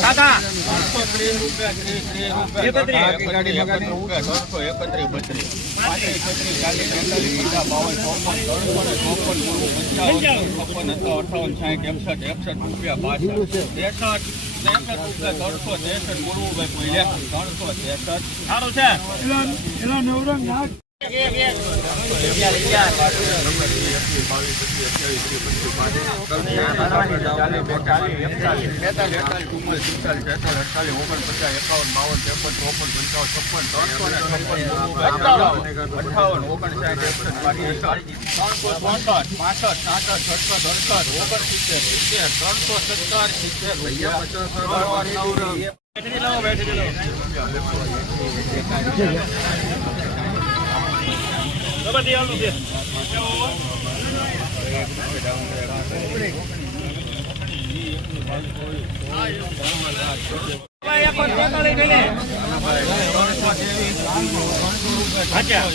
કાકા ત્રણસો ત્રેસઠ ત્રણસો ત્રેસઠ સારું છે અઠાવન ઓગણસાઠ એકસઠ બાવીસ ત્રણસો ચોસઠ પાસઠ સાસઠ સડસઠ અડસઠ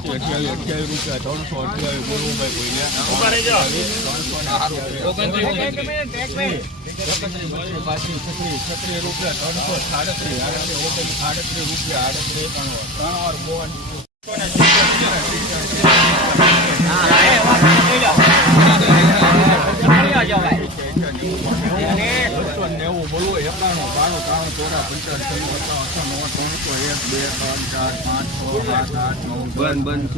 ઓગણસિત્તેર સિત્તેર ત્રણસો સત્તર સિત્તેર નેવું બોલવું એકાણું બાણું ત્રાણું ચોરા પંચાવન છન્નું સત્તાવન અઠાવન ત્રણસો પાંચ છ સાત બંધ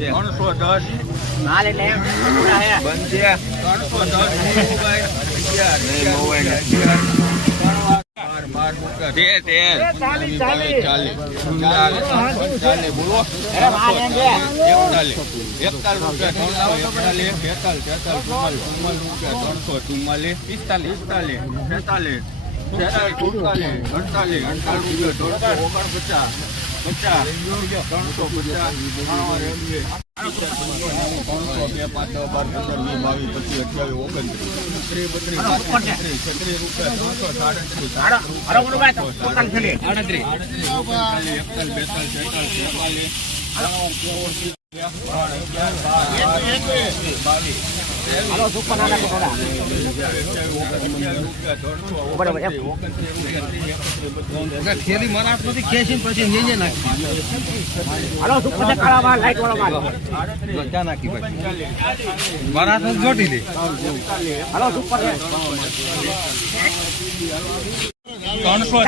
છે ત્રણસો દસ દસ બાર બાર રૂપિયા તેર તેર. બોલો. ત્રણસો ચુમ્માલીસ. પિસ્તાલીસ પિસ્તાલીસ છેતાલીસ. અડતાલીસ અડતાલીસ રૂપિયા ઓગણપચાસ. પચાસ ત્રણસો બાર પંદર વીસ બાવીસ પચીસ બેતાલીસ થેલી મરાઠમાંથી ખેંચીને પછી નીચે નાખી ક્યાં નાખી ભાઈ મરાઠ જ જોટી દે ત્રણસો ત્રીસ પચીસ રૂપિયા ત્રણસો પચીસ પચીસ છવ્વીસ છવ્વીસ રૂપિયા ત્રણસો છવ્વીસ બોલવું ભાઈ? ત્રણસો સત્યાવીસ અઠ્યાવીસ ઓગણત્રીસ ત્રીસ ત્રીસ રૂપિયા ત્રણસો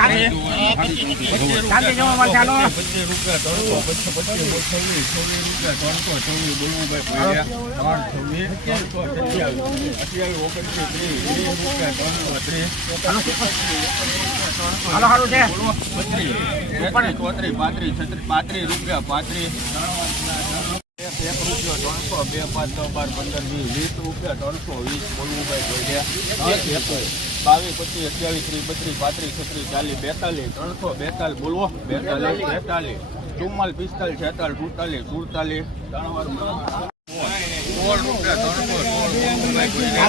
ત્રીસ પાંત્રીસ રૂપિયા પાંત્રીસ. ત્રણસો વીસ બોલવું ભાઈ જોઈ એક બાવીસ પચીસ અઠ્યાવીસ ત્રીસ બત્રીસ છત્રીસ ચાલીસ બેતાલીસ ત્રણસો બેતાલીસ બોલવો બેતાલીસ બેતાલીસ ચુમ્માલીસ પિસ્તાલીસ છેતાલીસ સુડતાલીસ ત્રણ વાર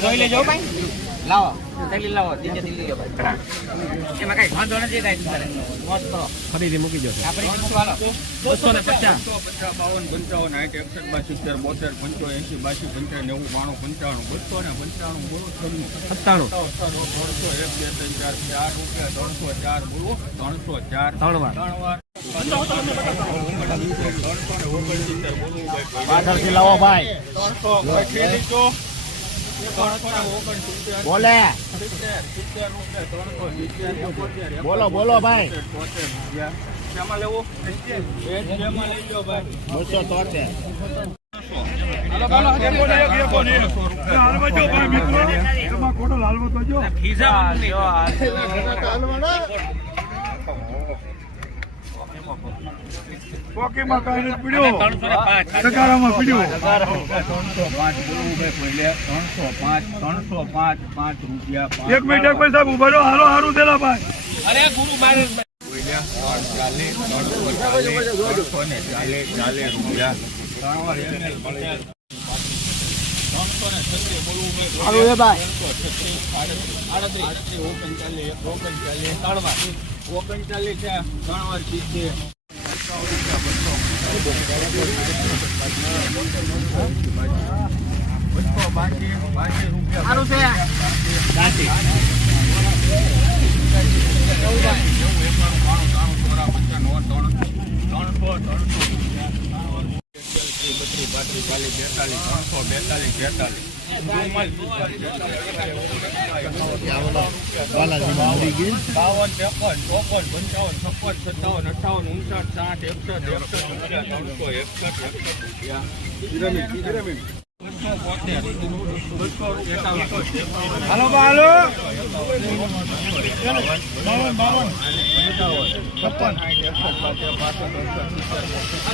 સોળ ભાઈ. લાવો. થેલી લાવો નીચે થેલી લો એમાં કઈ વાંધો નથી કઈ મસ્ત. ફરીથી મૂકી દો. આપણે બસો ને પચાસ. બાવન પંચાવન સાઠ એકસઠ બાર સિત્તેર બોતેર પંચો એંસી બાસી પંચાવન નેવું બાણું પંચાણું. બસો ને પંચાણું બોલો છન્નું. સત્તાણું. ત્રણસો એક બે ત્રણ ચાર ચાર રૂપિયા ત્રણસો ચાર બોલો ત્રણસો ચાર. ત્રણ વાર. ત્રણ વાર. ત્રણસો ને ઓગણસિત્તેર બોલવું ભાઈ. પાછળથી લાવો ભાઈ. ત્રણસો બોલે. બોલો બોલો ભાઈ. બસો તોતેર. ખોટો હાલવો તો જો પોકીમાં કાંઈ પીડ્યો સકારામાં પીડ્યો. ત્રણસો પાંચ બોલવું ભાઈ પહેલે ત્રણસો પાંચ ત્રણસો પાંચ. પાંચ રૂપિયા એક મિનિટ એક પૈસા ઊભા રહો. હારું દેલા ભાઈ. અરે ગુરુ મારે ત્રણસો ને છત્રીસ બોલવું ભાઈ. હારું આડત્રીસ આડત્રીસ ઓગણચાલીસ ઓગણચાલીસ ત્રણ વાર ઓગણચાલીસ છે ત્રણ વર્ષ રૂપિયા સારું છે ત્રણસો ત્રણસો બત્રીસ પાંત્રીસ ચાલીસ બેતાલીસ ત્રણસો બેતાલીસ તેતાલીસ બાવન ત્રેપન ચોપન પંચાવન છપ્પન સત્તાવન અઠાવન ઉનસઠ સાઠ એકસઠ એકસઠ રૂપિયા ત્રણસો એકસઠ એકસઠ રૂપિયા બસો બોતેર બસો એકાવન હાલો હાલો છપ્પન એકસઠ બાસઠ બાસઠ